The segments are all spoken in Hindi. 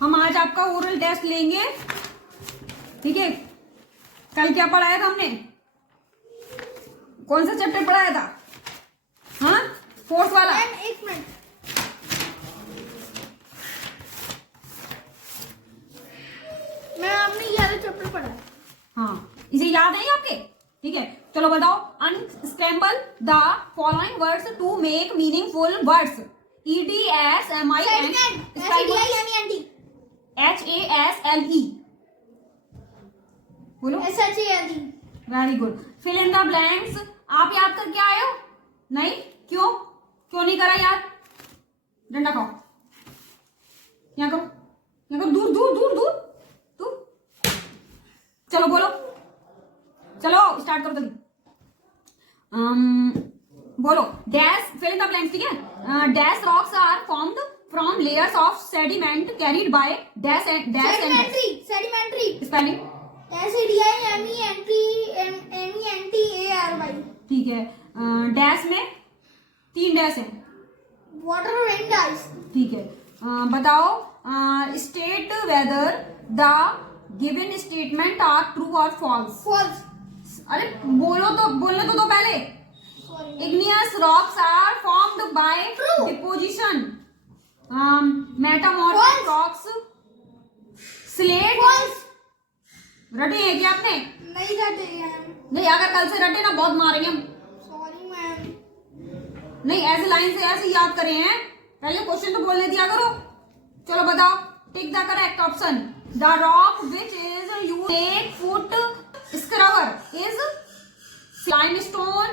हम आज आपका ओरल टेस्ट लेंगे, ठीक है। कल क्या पढ़ाया था हमने, कौन सा चैप्टर पढ़ाया था? हाँ, फोर्स वाला। एक मिनट, मैं आपने 11 चैप्टर पढ़ा है। हाँ, इसे याद है आपके? ठीक है, चलो बताओ। Unscramble the following words to make meaningful words. EDSMIN HASLE। बोलो। SHALE। Very good. Fill in the blanks. आप याद करके आए हो? नहीं, क्यों नहीं करा याद? डंडा खाओ, यहाँ करो, यहाँ करो, दूर दूर दूर दूर दूर। चलो बोलो, चलो स्टार्ट करो जल्दी। बोलो। Dash, fill in the blanks, ठीक है। Dash rocks are formed from layers of sediment carried by dash and sedimentary spelling. SEDIMENTARY। ठीक है। डैश में 3 डैश है। Water and ice. ठीक है। बताओ। State whether the given statement are true और फॉल्स। फॉल्स। अरे बोलने तो दो पहले। Sorry. Igneous rocks are formed by True. Deposition. Metamorphic False. Rocks slate. False. रटे हैं क्या आपने? नहीं रटे हैं। नहीं, अगर कल से रटे ना बहुत मारेंगे हम। Sorry ma'am. नहीं, ऐसे लाइन से ऐसे याद करे हैं, पहले क्वेश्चन तो बोलने दिया करो। चलो बताओ। Tick the correct option. The rock which is used take foot scrubber is limestone,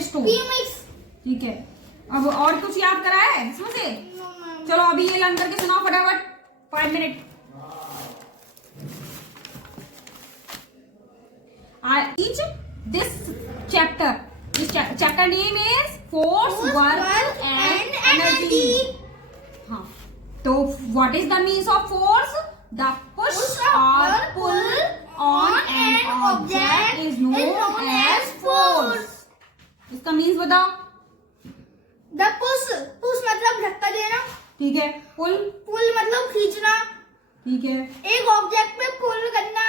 stone. Pumice. ठीक है। अब और कुछ याद करा है इसमें से? No ma'am. चलो अभी ये लर्न करके सुनाओ फटाफट, 5 minute. Teach this chapter. This chapter name is force, work and energy. हाँ, तो what is the means of force? The push or pull on an object is known as force. इसका मीन्स बताओ। द पुश मतलब धक्का देना। ठीक है। पुल मतलब खींचना। ठीक है। एक ऑब्जेक्ट पे पुल करना,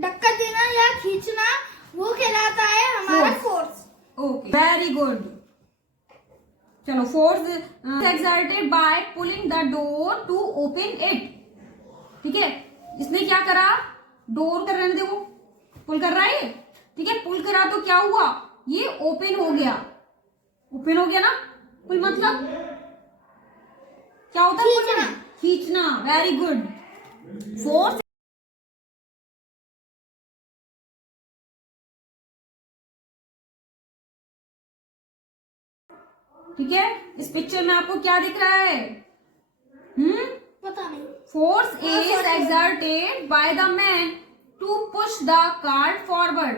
धक्का देना या खींचना, वो कहलाता है हमारा फोर्स। Okay, very good. चलो। Force exerted by pulling the door to open it. ठीक है। इसने क्या करा? डोर कर रहे, देखो पुल कर रहा है। ठीक है, पुल करा तो क्या हुआ? ये ओपन हो गया। ओपन हो गया ना। पुल मतलब क्या होता है? खींचना। खींचना। Very good. फोर्स ठीक है। इस पिक्चर में आपको क्या दिख रहा है? पता नहीं। Force is exerted by the man to push the cart forward.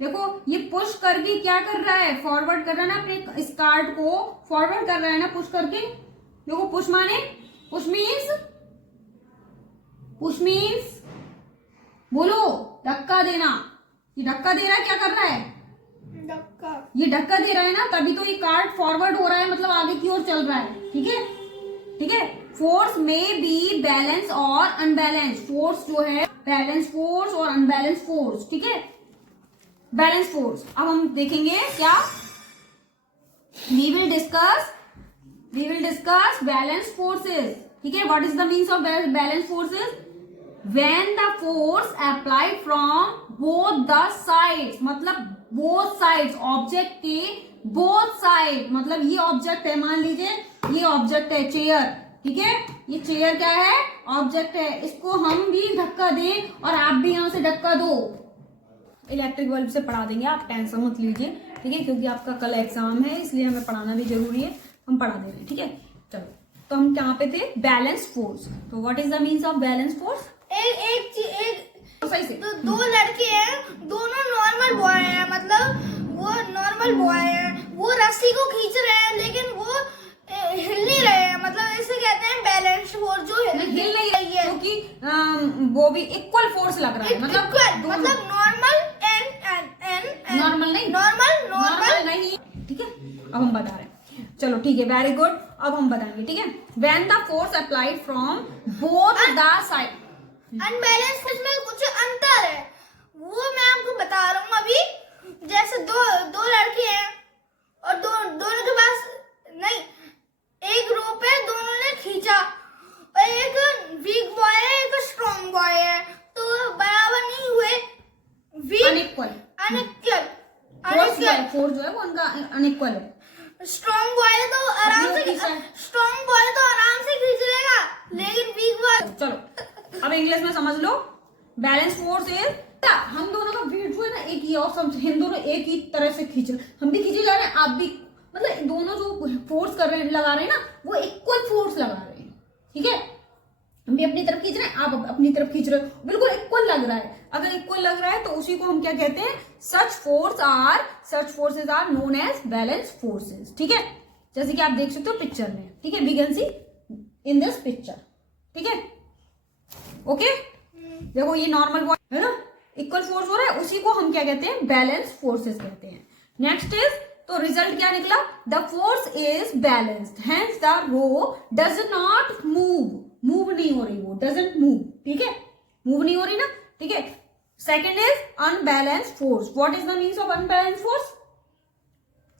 देखो, ये पुश करके क्या कर रहा है? फॉरवर्ड कर रहा है ना, अपने इस कार्ट को फॉरवर्ड कर रहा है ना, पुश करके। देखो, पुश माने, पुश मीन्स बोलो, धक्का देना। ये धक्का दे रहा है, क्या कर रहा है? धक्का। ये धक्का दे रहा है ना, तभी तो ये कार्ट फॉरवर्ड हो रहा है, मतलब आगे की ओर चल रहा है। ठीक है, ठीक है। फोर्स में बी बैलेंस और अनबैलेंस। फोर्स जो है बैलेंस फोर्स और अनबैलेंस फोर्स। ठीक है, बैलेंस फोर्स। अब हम देखेंगे क्या? We will discuss balance forces. ठीक है। What is the means of balance forces? When the force applied from both the sides, मतलब बोथ साइड्स, ऑब्जेक्ट के बोथ साइड। मतलब ये ऑब्जेक्ट है, मान लीजिए ये ऑब्जेक्ट है चेयर। ठीक है, ये चेयर क्या है? ऑब्जेक्ट है। इसको हम भी धक्का दें और आप भी यहां से धक्का दो। इलेक्ट्रिक बल्ब से पढ़ा देंगे, आप टेंशन मत लीजिए। ठीक है, क्योंकि आपका कल एग्जाम है, इसलिए हमें पढ़ाना भी जरूरी है, हम पढ़ा दे रहे हैं। ठीक है, चलो। तो हम कहाँ पे थे? Balance force. तो what is the means of balance force? एक सही से। तो 2 लड़के हैं, दोनों नॉर्मल बॉय हैं, मतलब वो नॉर्मल बॉय हैं, वो रस्सी को खींच रहे हैं, लेकिन वो हिल नहीं रहे हैं, मतलब इसे कहते हैं बैलेंस फोर्स। जो हिल नहीं रही है, क्योंकि वो भी इक्वल फोर्स लग रहा है, मतलब नॉर्मल नॉर्मल नहीं। नॉर्मल नहीं। ठीक है, अब हम बता रहे हैं। चलो ठीक है, वेरी गुड। अब हम बताएंगे, ठीक है। When the force applied from both the side, unbalance में कुछ अंतर है, वो मैं आपको बता रहा हूँ अभी। जैसे दो लड़के हैं और दोनों के पास नहीं, एक रोप है, दोनों ने खींचा, और एक वीक बॉय है, एक स्ट्रॉन्ग बॉय है, तो बराबर नहीं हुए, अनइक्वल। अनइक्वल फोर्स जो है वो उनका अनइक्वल है। स्ट्रॉन्ग बॉय तो आराम से खींच लेगा, लेकिन वीक बॉय। चलो अब इंग्लिश में समझ लो। बैलेंस फोर्स इज, हम दोनों का वेट जो है ना एक ही है, और हम दोनों एक ही तरह से खींच रहे, हम भी खींचे जा रहे हैं, आप भी, मतलब दोनों जो फोर्स कर रहे हैं, लगा रहे हैं ना, वो इक्वल फोर्स लगा रहे हैं, ठीक है। हम भी अपनी तरफ खींच रहे हैं, आप अपनी तरफ खींच रहे हो, बिल्कुल इक्वल लग रहा है। अगर इक्वल लग रहा है तो उसी को हम क्या कहते हैं, such forces are known as balance forces, ठीक है। जैसे कि आप देख सकते हो पिक्चर में, ठीक है, we can see in this picture, ठीक है, ओके। देखो ये नॉर्मल है ना, इक्वल फोर्स हो रहा है, उसी को हम क्या कहते हैं, बैलेंस फोर्सेस कहते हैं। नेक्स्ट इज, तो रिजल्ट क्या निकला, the force is balanced, hence the row does not move नहीं हो रही, वो डजंट मूव, ठीक है, मूव नहीं हो रही ना, ठीक है। Second is unbalanced force. What is the means of unbalanced force,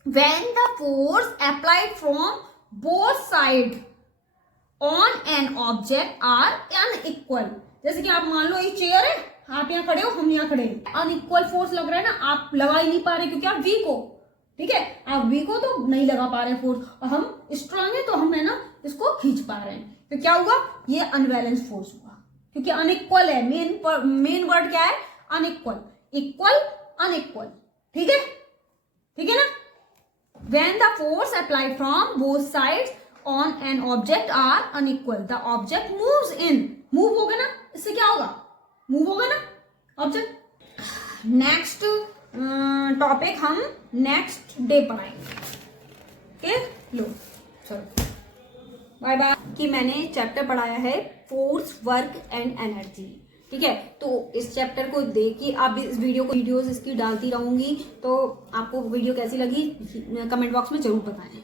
when the force applied from both side on an object are unequal. जैसे कि आप मान लो एक चेयर है, आप यहाँ खड़े हो, हम यहाँ खड़े हैं, अनइक्वल फोर्स लग रहा है ना, आप लगा ही नहीं पा रहे क्योंकि आप वीक हो, ठीक है, आप वीक हो तो नहीं लगा पा रहे फोर्स, और हम स्ट्रांग है तो हम है ना इसको खींच पा रहे हैं, तो क्या हुआ, ये अनबैलेंस फोर्स हुआ, क्योंकि अनइक्वल है। मेन वर्ड क्या है, अनइक्वल, इक्वल, अनइक्वल, ठीक है ना। When the force applied from both sides on an object are unequal, the object moves in, move होगा ना, इससे क्या होगा, मूव होगा ना ऑब्जेक्ट। नेक्स्ट टॉपिक हम नेक्स्ट डे पढ़ाएंगे, ओके। लो चलो बाय बाय। कि मैंने चैप्टर पढ़ाया है फोर्स, वर्क एंड एनर्जी, ठीक है। तो इस चैप्टर को देखिए, आप इस वीडियोस इसकी डालती रहूंगी, तो आपको वीडियो कैसी लगी कमेंट बॉक्स में जरूर बताएं।